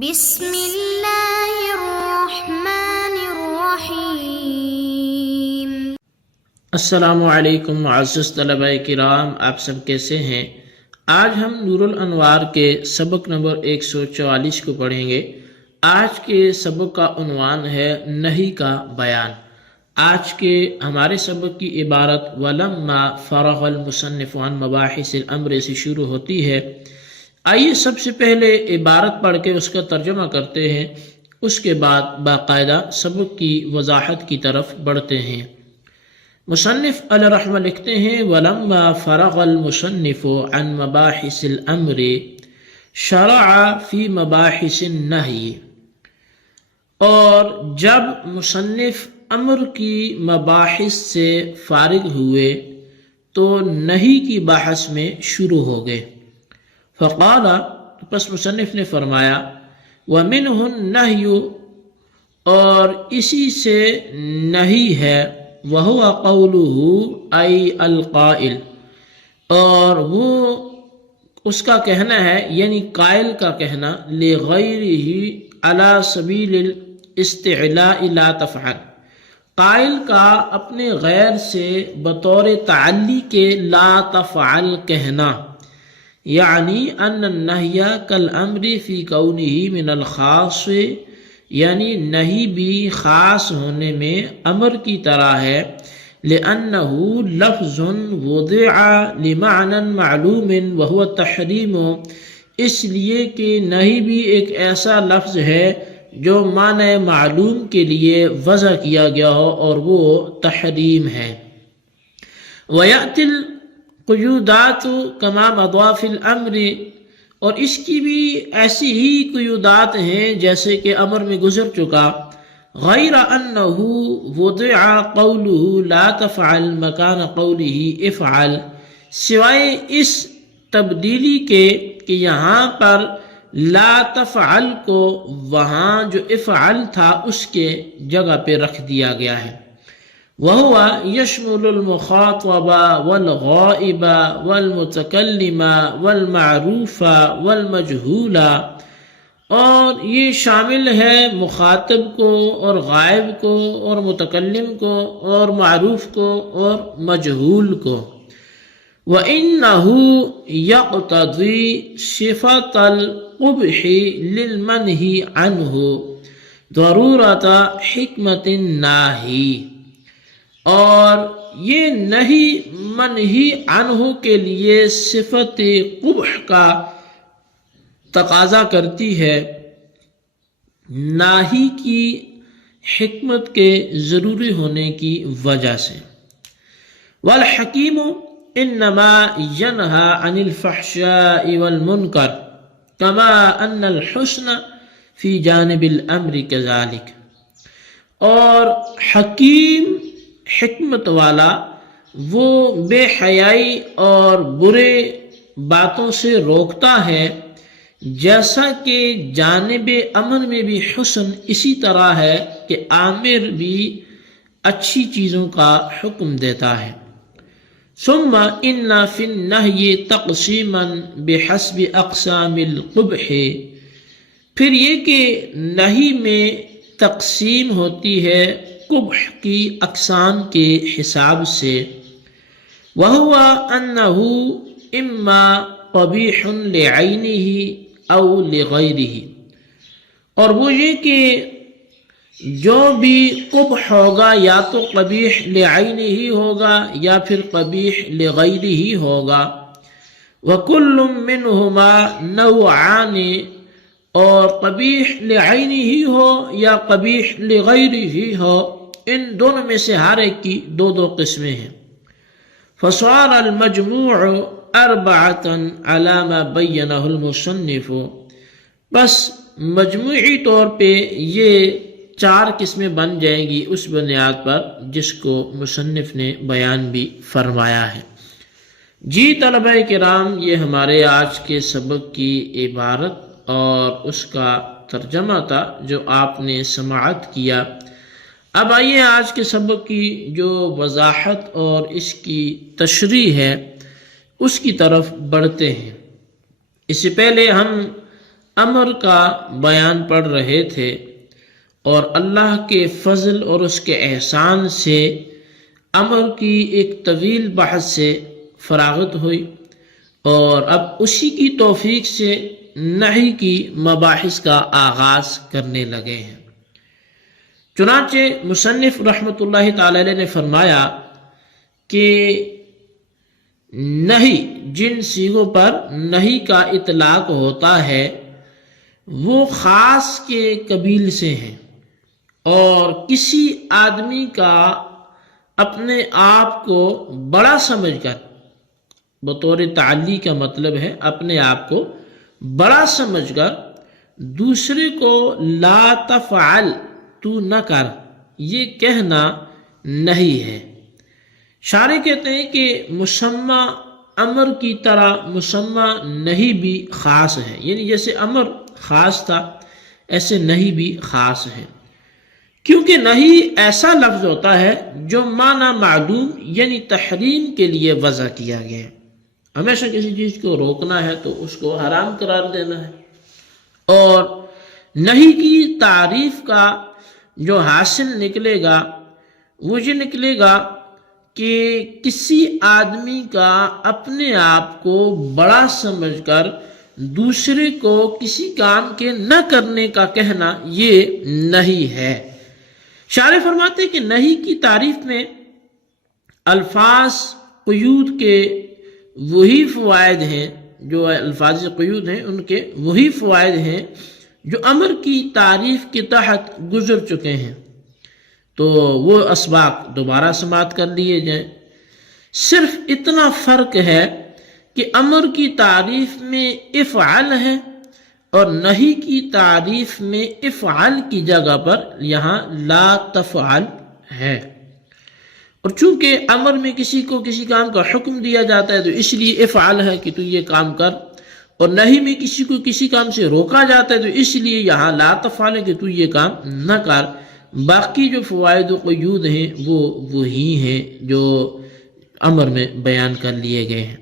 بسم اللہ الرحمن الرحیم۔ السلام علیکم معزز طلبہ کرام، آپ سب کیسے ہیں؟ آج ہم نور الانوار کے سبق نمبر 144 کو پڑھیں گے۔ آج کے سبق کا عنوان ہے نہی کا بیان۔ آج کے ہمارے سبق کی عبارت وَلَمَّا فَرَغَ الْمُصَنِّفُ عَنْ مَبَاحِثِ الْأَمْرِ سے شروع ہوتی ہے۔ آئیے سب سے پہلے عبارت پڑھ کے اس کا ترجمہ کرتے ہیں، اس کے بعد باقاعدہ سبق کی وضاحت کی طرف بڑھتے ہیں۔ مصنف علیہ رحمہ لکھتے ہیں وَلَمَّا فَرَغَ الْمُصَنِّفُ عَنْ مَبَاحِثِ الْأَمْرِ شَرَعَ فِي مَبَاحِثِ النَّهْيِ، اور جب مصنف امر کی مباحث سے فارغ ہوئے تو نہی کی بحث میں شروع ہو گئے۔ فقال، پس مصنف نے فرمایا وَمِنْهُ النَّهْيُ، اور اسی سے نہی ہے، وَهُوَ قَوْلُهُ أي القائل، اور وہ اس کا کہنا ہے یعنی قائل کا کہنا، لِغَيْرِهِ عَلَى سَبِيلِ الْإِسْتِعْلَاءِ لَا تَفْعَلْ، قائل کا اپنے غیر سے بطور تعلی کے لا تفعل کہنا، یعنی ان النہی کالامر فی کونہ من الخاص، یعنی نہی بھی خاص ہونے میں امر کی طرح ہے، لأنہ لفظ وضع لمعنى معلوم وهو التحریم، اس لیے کہ نہی بھی ایک ایسا لفظ ہے جو معنی معلوم کے لیے وضع کیا گیا ہو اور وہ تحریم ہے۔ وَيَأْتِي الْقَیودَاتُ كَمَا مَضَىٰ فِي الْأَمْرِ، اور اس کی بھی ایسی ہی قیودات ہیں جیسے کہ امر میں گزر چکا، غیر انہ وضع قولہ لا تفعل مکان قولہ افعل، سوائے اس تبدیلی کے کہ یہاں پر لا تفعل کو وہاں جو افعل تھا اس کے جگہ پہ رکھ دیا گیا ہے۔ وَهُوَ يَشْمُلُ الْمُخَاطَبَ وَالْغَائِبَ وَالْمُتَكَلِّمَ وَالْمَعْرُوفَ وَالْمَجْهُولَ، اور یہ شامل ہے مخاطب کو اور غائب کو اور متکلم کو اور معروف کو اور مجہول کو۔ وَإِنَّهُ يَقْتَضِي صِفَةَ الْقُبْحِ لِلْمَنْهِ عَنْهُ ضَرُورَةَ حِکمَةِ النَّاہِ، اور یہ نہی منہی عنہ کے لیے صفت قبح کا تقاضا کرتی ہے، ناہی کی حکمت کے ضروری ہونے کی وجہ سے۔ والحکیم انما ینہا عن الفحشاء والمنکر کما ان الحسن فی جانب الامر کذالک، اور حکیم حکمت والا وہ بے حیائی اور برے باتوں سے روکتا ہے، جیسا کہ جانب امر میں بھی حسن اسی طرح ہے کہ آمر بھی اچھی چیزوں کا حکم دیتا ہے۔ ثم ان فی النہی تقسیما بحسب اقسام القبح، پھر یہ کہ نہی میں تقسیم ہوتی ہے قبح کی اقسام کے حساب سے۔ وہو انہ اما قبیح لعینہ او لغیرہ، اور وہ یہ کہ جو بھی قبح ہوگا یا تو قبیح لعینہ ہی ہوگا یا پھر قبیح لغیرہ ہی ہوگا۔ وکل منہما نوعان، اور قبیح لعینہ ہی ہو یا قبیح لغیرہ ہی ہو، ان دونوں میں سے ہر ایک کی دو دو قسمیں ہیں۔ فصار المجموع اربعۃ علی ما بینہ المصنف، بس مجموعی طور پہ یہ 4 قسمیں بن جائیں گی اس بنیاد پر جس کو مصنف نے بیان بھی فرمایا ہے۔ جی طلبہ کرام، یہ ہمارے آج کے سبق کی عبارت اور اس کا ترجمہ تھا جو آپ نے سماعت کیا۔ اب آئیے آج کے سبق کی جو وضاحت اور اس کی تشریح ہے اس کی طرف بڑھتے ہیں۔ اس سے پہلے ہم امر کا بیان پڑھ رہے تھے اور اللہ کے فضل اور اس کے احسان سے امر کی ایک طویل بحث سے فراغت ہوئی، اور اب اسی کی توفیق سے نہی کی مباحث کا آغاز کرنے لگے ہیں۔ چنانچہ مصنف رحمۃ اللہ تعالی علیہ نے فرمایا کہ نہی جن صیغوں پر نہی کا اطلاق ہوتا ہے وہ خاص کے قبیل سے ہیں، اور کسی آدمی کا اپنے آپ کو بڑا سمجھ کر، بطور تعلی کا مطلب ہے اپنے آپ کو بڑا سمجھ کر دوسرے کو لا تفعل، تو نہ کر، یہ کہنا نہیں ہے۔ شارح کہتے ہیں کہ مسمى امر کی طرح مسمى نہیں بھی خاص ہے، یعنی جیسے امر خاص تھا ایسے نہیں بھی خاص ہے، کیونکہ نہیں ایسا لفظ ہوتا ہے جو معنی معلوم یعنی تحریم کے لیے وضع کیا گیا ہے۔ ہمیشہ کسی چیز کو روکنا ہے تو اس کو حرام قرار دینا ہے، اور نہیں کی تعریف کا جو حاصل نکلے گا وہ یہ نکلے گا کہ کسی آدمی کا اپنے آپ کو بڑا سمجھ کر دوسرے کو کسی کام کے نہ کرنے کا کہنا یہ نہیں ہے۔ شارح فرماتے ہیں کہ نہیں کی تعریف میں الفاظ قیود کے وہی فوائد ہیں، جو الفاظ قیود ہیں ان کے وہی فوائد ہیں جو امر کی تعریف کے تحت گزر چکے ہیں، تو وہ اسباق دوبارہ سماعت کر لیے جائیں۔ صرف اتنا فرق ہے کہ امر کی تعریف میں افعل ہے اور نہی کی تعریف میں افعل کی جگہ پر یہاں لا تفعل ہے، اور چونکہ امر میں کسی کو کسی کام کا حکم دیا جاتا ہے تو اس لیے افعل ہے کہ تو یہ کام کر، اور نہی میں کسی کو کسی کام سے روکا جاتا ہے تو اس لیے یہاں لا تفعل ہے کہ تو یہ کام نہ کر۔ باقی جو فوائد و قیود ہیں وہ وہی ہیں جو امر میں بیان کر لیے گئے ہیں۔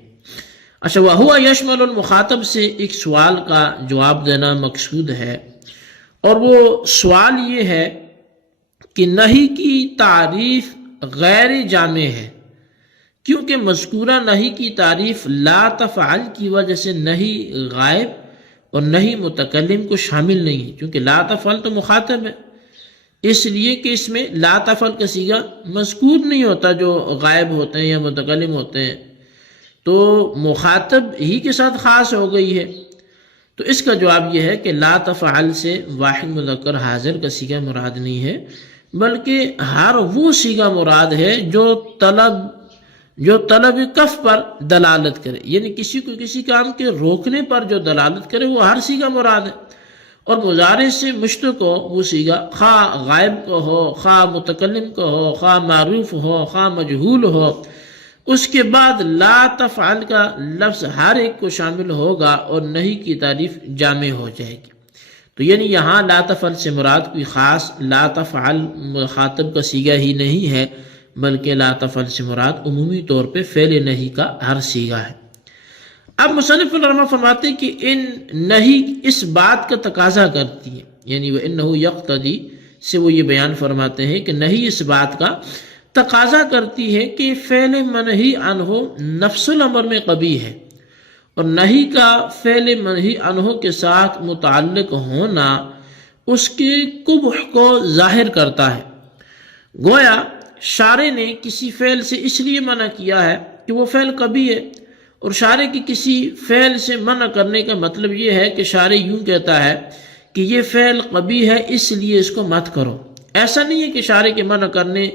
اچھا، وَهُوَ يَشْمَلُ المخاطب سے ایک سوال کا جواب دینا مقصود ہے، اور وہ سوال یہ ہے کہ نہی کی تعریف غیر جامع ہے، کیونکہ مذکورہ نہی کی تعریف لا تفعل کی وجہ سے نہی غائب اور نہی متکلم کو شامل نہیں ہے، کیونکہ لا تفعل تو مخاطب ہے، اس لیے کہ اس میں لا تفعل کا صیغہ مذکور نہیں ہوتا جو غائب ہوتے ہیں یا متکلم ہوتے ہیں، تو مخاطب ہی کے ساتھ خاص ہو گئی ہے۔ تو اس کا جواب یہ ہے کہ لا تفعل سے واحد مذکر حاضر کا صیغہ مراد نہیں ہے، بلکہ ہر وہ صیغہ مراد ہے جو طلب کف پر دلالت کرے، یعنی کسی کو کسی کام کے روکنے پر جو دلالت کرے وہ ہر صیغہ مراد ہے، اور مضارع سے مشتق ہو وہ صیغہ خواہ غائب کا ہو، خواہ متکلم کا ہو، خواہ معروف ہو، خواہ مجہول ہو، اس کے بعد لا تفعل کا لفظ ہر ایک کو شامل ہوگا اور نہی کی تعریف جامع ہو جائے گی۔ تو یعنی یہاں لا تفعل سے مراد کوئی خاص لا تفعل مخاطب کا صیغہ ہی نہیں ہے، بلکہ لا تفعل سے مراد عمومی طور پہ فعل نہی کا ہر صیغہ ہے۔ اب مصنف الرحمہ فرماتے ہیں کہ ان نہی اس بات کا تقاضا کرتی ہے، یعنی وَإِنَّهُ يَقْتَضِي سے وہ یہ بیان فرماتے ہیں کہ نہی اس بات کا تقاضا کرتی ہے کہ فعل منہی عنہ نفس الامر میں قبیح ہے، اور نہی کا فعل منہی عنہ کے ساتھ متعلق ہونا اس کے قبح کو ظاہر کرتا ہے۔ گویا شارع نے کسی فعل سے اس لیے منع کیا ہے کہ وہ فعل قبیح ہے، اور شارع کی کسی فعل سے منع کرنے کا مطلب یہ ہے کہ شارع یوں کہتا ہے کہ یہ فعل قبیح ہے اس لیے اس کو مت کرو۔ ایسا نہیں ہے کہ شارع کے منع کرنے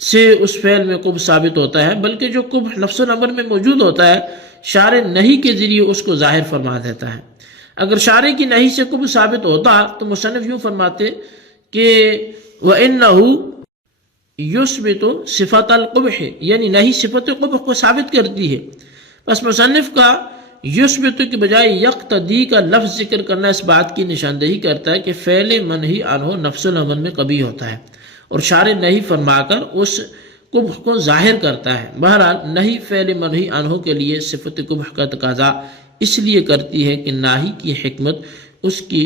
سے اس فعل میں قبح ثابت ہوتا ہے، بلکہ جو قبح نفس الامر میں موجود ہوتا ہے شارع نہی کے ذریعے اس کو ظاہر فرما دیتا ہے۔ اگر شارع کی نہی سے قبح ثابت ہوتا تو مصنف یوں فرماتے کہ وَإِنَّهُ يُثْبِتُ صِفَةَ الْقُبْحِ، یعنی نہی صفت قبح کو ثابت کرتی ہے۔ بس مصنف کا یثبت کے بجائے یقتدی کا لفظ ذکر کرنا اس بات کی نشاندہی کرتا ہے کہ فعل منہی عنہ نفس الامر میں قبیح ہوتا ہے، اور شارع نہی فرما کر اس قبح کو ظاہر کرتا ہے۔ بہرحال نہی فعل منہی عنہ کے لیے صفت قبح کا تقاضا اس لیے کرتی ہے کہ ناہی کی حکمت اس کی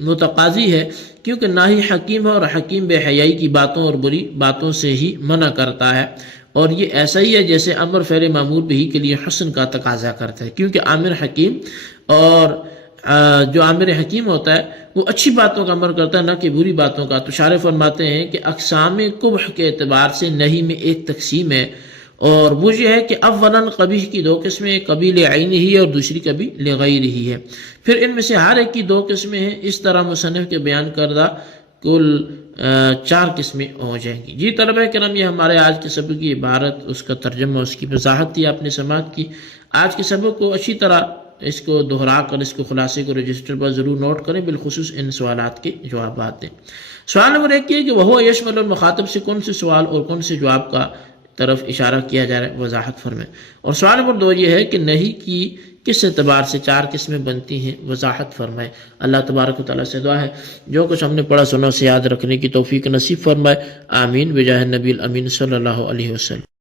متقاضی ہے، کیونکہ نہ ہی حکیم ہے اور حکیم بے حیائی کی باتوں اور بری باتوں سے ہی منع کرتا ہے، اور یہ ایسا ہی ہے جیسے امر فعل معمول بھی کے لیے حسن کا تقاضا کرتا ہے، کیونکہ عامر حکیم اور جو عامر حکیم ہوتا ہے وہ اچھی باتوں کا امر کرتا ہے، نہ کہ بری باتوں کا۔ تو شارح فرماتے ہیں کہ اقسام قبح کے اعتبار سے نہی میں ایک تقسیم ہے، اور وہ یہ ہے کہ اولاً قبیح کی دو قسمیں، کبھی لعینہ ہی اور دوسری کبھی لغیرہ ہی ہے، پھر ان میں سے ہر ایک کی دو قسمیں ہیں۔ اس طرح مصنف کے بیان کردہ کل 4 قسمیں ہو جائیں گی۔ جی طلبہ کرام، یہ ہمارے آج کے سبق کی عبارت، اس کا ترجمہ، اس کی وضاحت تھی، آپ نے سماعت کی۔ آج کے سبق کو اچھی طرح اس کو دہرا کر اس کو خلاصے کو رجسٹر پر ضرور نوٹ کریں، بالخصوص ان سوالات کے جوابات دیں۔ سوال نمبر 1 یہ ہے کہ وہ یشمل المخاطب سے کون سے سوال اور کون سے جواب کا طرف اشارہ کیا جا رہا ہے، وضاحت فرمائیں۔ اور سوال نمبر 2 یہ ہے کہ نہیں کی کس اعتبار سے 4 قسمیں بنتی ہیں، وضاحت فرمائے۔ اللہ تبارک و تعالیٰ سے دعا ہے جو کچھ ہم نے پڑھا سنا اسے یاد رکھنے کی توفیق نصیب فرمائے، آمین بجاہ نبی الامین صلی اللہ علیہ وسلم۔